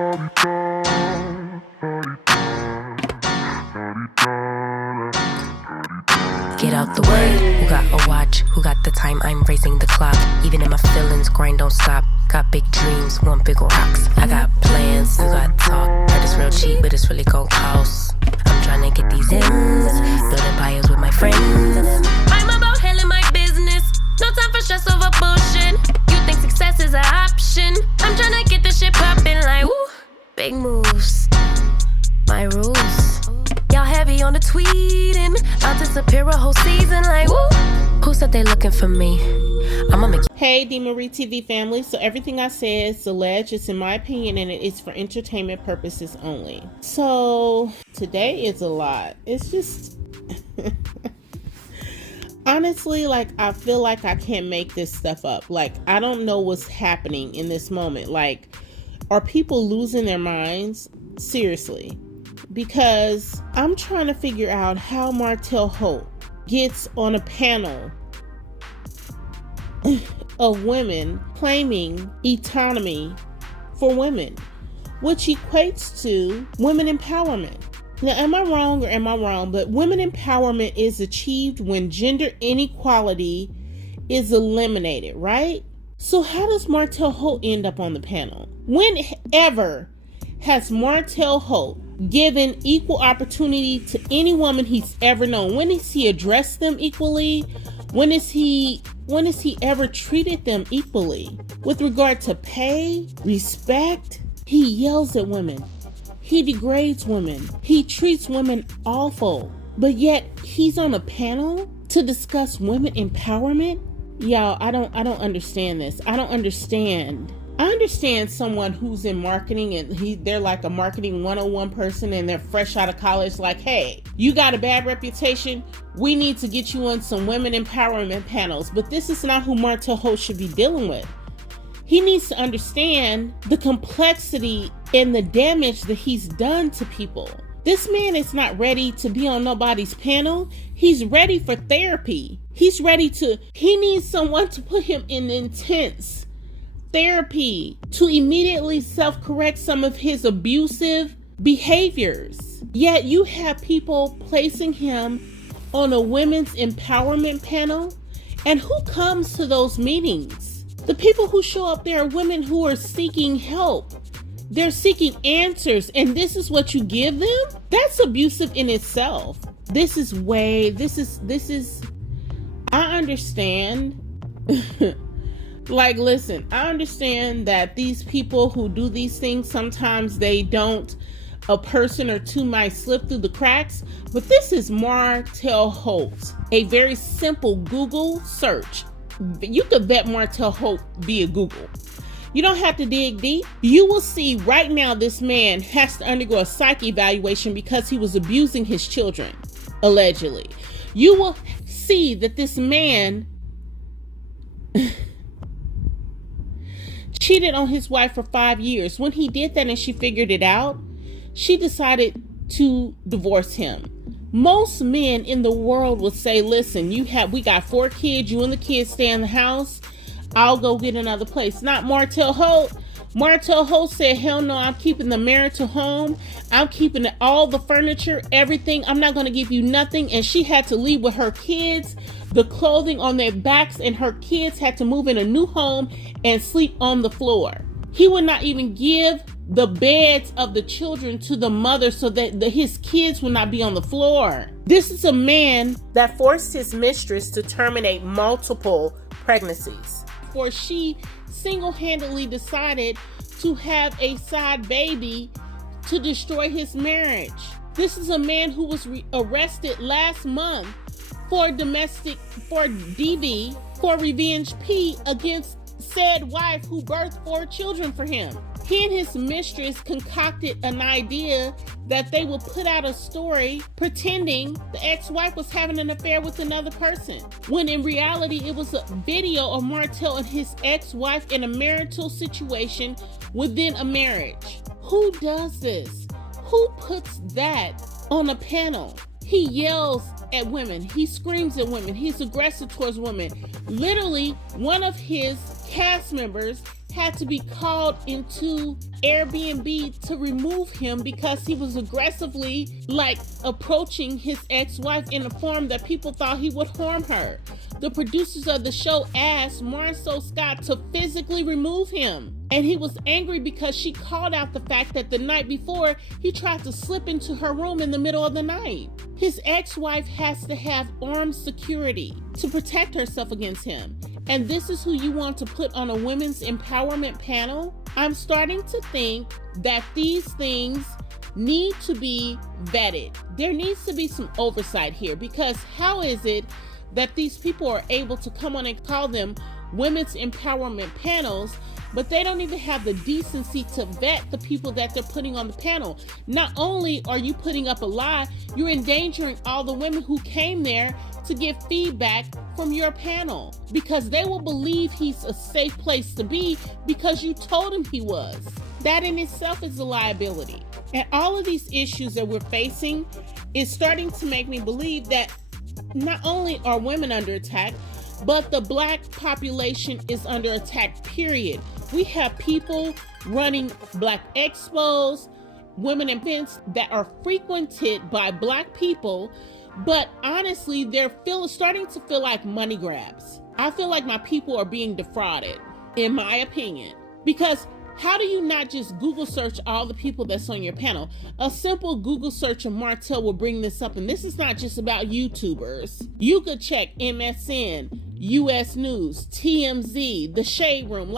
Get out the way. Who got a watch? Who got the time? I'm raising the clock. Even in my feelings, grind don't stop. Got big dreams, want big rocks. I got plans, you got talk. Heard it's real cheap, but it's really gon' cost. I'm tryna get these ends, building empires with my friends. I'm about handling my business. No time for stress over bullshit. You think success is an option? I'm tryna get this shit poppin' like woo. Big moves, my rules. Y'all heavy on the tweeting. I'll disappear a whole season like woo. Who said they looking for me? I'ma make. Hey, DMarie TV family. So everything I say is alleged. It's in my opinion and it is for entertainment purposes only. So today is a lot. It's just honestly, like, I feel like I can't make this stuff up. Like, I don't know what's happening in this moment. Like, are people losing their minds? Seriously. Because I'm trying to figure out how Martell Holt gets on a panel of women claiming autonomy for women, which equates to women empowerment. Now, am I wrong or am I wrong? But women empowerment is achieved when gender inequality is eliminated, right? So how does Martell Holt end up on the panel? Whenever has Martell Holt given equal opportunity to any woman he's ever known? When has he addressed them equally? When has he ever treated them equally? With regard to pay, respect, he yells at women. He degrades women. He treats women awful. But yet he's on a panel to discuss women empowerment? Y'all, I don't understand this. I don't understand. I understand someone who's in marketing and they're like a marketing 101 person and they're fresh out of college, like, hey, you got a bad reputation. We need to get you on some women empowerment panels. But this is not who Martell Holt should be dealing with. He needs to understand the complexity and the damage that he's done to people. This man is not ready to be on nobody's panel. He's ready for therapy. He needs someone to put him in intense therapy to immediately self-correct some of his abusive behaviors. Yet you have people placing him on a women's empowerment panel. And who comes to those meetings? The people who show up there are women who are seeking help. They're seeking answers, and this is what you give them? That's abusive in itself. I understand. Like, listen, I understand that these people who do these things, sometimes a person or two might slip through the cracks, but this is Martell Holt. A very simple Google search. You could bet Martell Holt via Google. You don't have to dig deep. You will see right now this man has to undergo a psych evaluation because he was abusing his children, allegedly. You will see that this man cheated on his wife for 5 years. When he did that and she figured it out, she decided to divorce him. Most men in the world would say, listen, we got 4 kids, you and the kids stay in the house. I'll go get another place. Not Martell Holt. Martell Holt said, hell no, I'm keeping the marital home. I'm keeping all the furniture, everything. I'm not going to give you nothing. And she had to leave with her kids, the clothing on their backs, and her kids had to move in a new home and sleep on the floor. He would not even give the beds of the children to the mother so that his kids would not be on the floor. This is a man that forced his mistress to terminate multiple pregnancies. For she single-handedly decided to have a side baby to destroy his marriage. This is a man who was arrested last month for DV, for revenge P against said wife who birthed 4 children for him. He and his mistress concocted an idea that they would put out a story pretending the ex-wife was having an affair with another person, when in reality it was a video of Martell and his ex-wife in a marital situation within a marriage. Who does this? Who puts that on a panel? He yells at women. He screams at women. He's aggressive towards women. Literally, one of his cast members had to be called into Airbnb to remove him because he was aggressively approaching his ex-wife in a form that people thought he would harm her. The producers of the show asked Marcel Scott to physically remove him. And he was angry because she called out the fact that the night before, he tried to slip into her room in the middle of the night. His ex-wife has to have armed security to protect herself against him. And this is who you want to put on a women's empowerment panel? I'm starting to think that these things need to be vetted. There needs to be some oversight here, because how is it that these people are able to come on and call them women's empowerment panels, but they don't even have the decency to vet the people that they're putting on the panel? Not only are you putting up a lie, you're endangering all the women who came there to give feedback from your panel, because they will believe he's a safe place to be because you told him he was. That in itself is a liability. And all of these issues that we're facing is starting to make me believe that not only are women under attack, but the Black population is under attack, period. We have people running Black expos, women events that are frequented by Black people, but honestly, they're starting to feel like money grabs. I feel like my people are being defrauded, in my opinion, because how do you not just Google search all the people that's on your panel? A simple Google search of Martell will bring this up. And this is not just about YouTubers. You could check MSN, US News, TMZ, The Shade Room.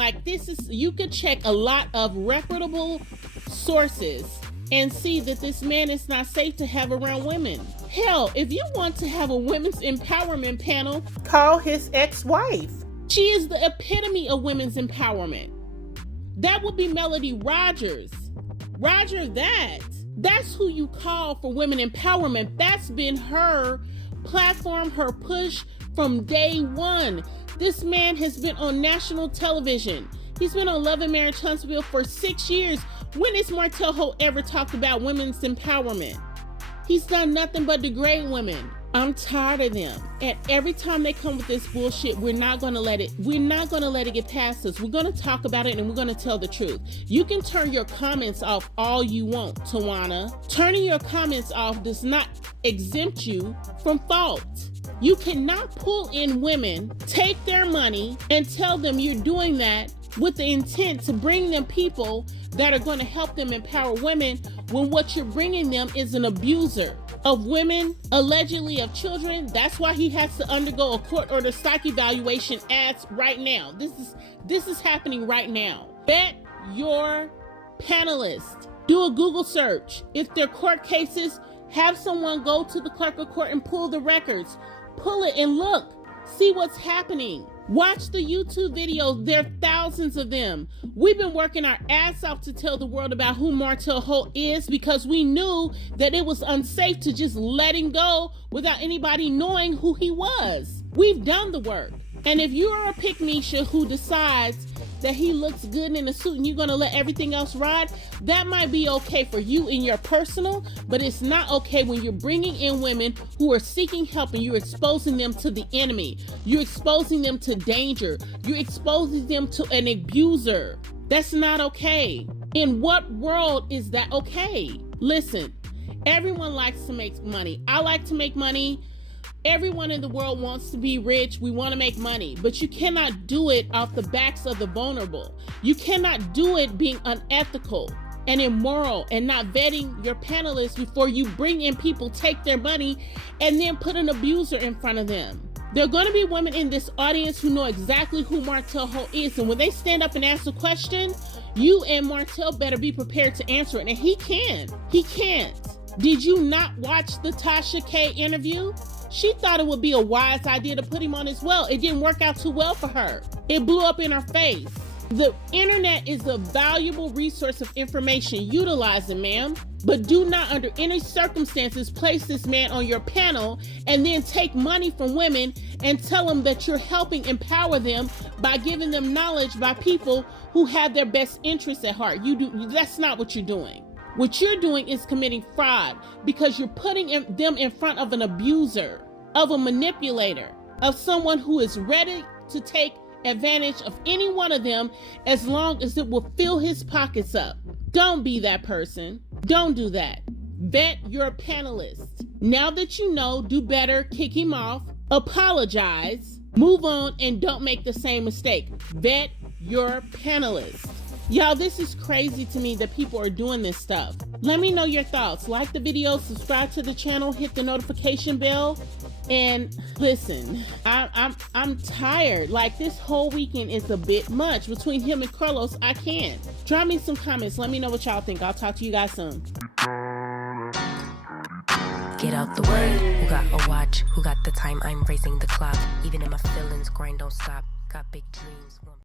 You could check a lot of reputable sources and see that this man is not safe to have around women. Hell, if you want to have a women's empowerment panel, call his ex-wife. She is the epitome of women's empowerment. That would be Melody Rogers. Roger that. That's who you call for women empowerment. That's been her platform, her push from day one. This man has been on national television. He's been on Love and Marriage Huntsville for 6 years. When has Martell Holt ever talked about women's empowerment? He's done nothing but degrade women. I'm tired of them. And every time they come with this bullshit, we're not gonna let it get past us. We're gonna talk about it and we're gonna tell the truth. You can turn your comments off all you want, Tawana. Turning your comments off does not exempt you from fault. You cannot pull in women, take their money, and tell them you're doing that with the intent to bring them people that are going to help them empower women, when what you're bringing them is an abuser of women, allegedly of children. That's why he has to undergo a court order psych evaluation as right now. This is happening right now. Vet your panelists. Do a Google search. If they're court cases, have someone go to the clerk of court and pull the records. Pull it and look. See what's happening. Watch the YouTube videos. There are thousands of them. We've been working our ass off to tell the world about who Martell Holt is, because we knew that it was unsafe to just let him go without anybody knowing who he was. We've done the work. And if you are a pick-me-sha who decides that he looks good in a suit and you're going to let everything else ride, that might be okay for you in your personal, but it's not okay when you're bringing in women who are seeking help and you're exposing them to the enemy. You're exposing them to danger. You're exposing them to an abuser. That's not okay. In what world is that okay? Listen, everyone likes to make money. I like to make money. Everyone in the world wants to be rich. We want to make money, but you cannot do it off the backs of the vulnerable. You cannot do it being unethical and immoral and not vetting your panelists before you bring in people, take their money, and then put an abuser in front of them. There are going to be women in this audience who know exactly who Martell Holt is, and when they stand up and ask a question, you and Martell better be prepared to answer it, and he can. He can't. Did you not watch the Tasha K interview? She thought it would be a wise idea to put him on as well. It didn't work out too well for her. It blew up in her face. The internet is a valuable resource of information. Utilize it, ma'am. But do not under any circumstances place this man on your panel and then take money from women and tell them that you're helping empower them by giving them knowledge by people who have their best interests at heart. That's not what you're doing. What you're doing is committing fraud, because you're putting them in front of an abuser, of a manipulator, of someone who is ready to take advantage of any one of them as long as it will fill his pockets up. Don't be that person. Don't do that. Vet your panelist. Now that you know, do better, kick him off, apologize, move on, and don't make the same mistake. Vet your panelist. Y'all, this is crazy to me that people are doing this stuff. Let me know your thoughts. Like the video, subscribe to the channel, hit the notification bell, and listen, I'm tired. Like, this whole weekend is a bit much. Between him and Carlos, I can't. Drop me some comments. Let me know what y'all think. I'll talk to you guys soon. Get out the way. Who got a watch? Who got the time? I'm raising the clock. Even if my feelings grind don't stop. Got big dreams.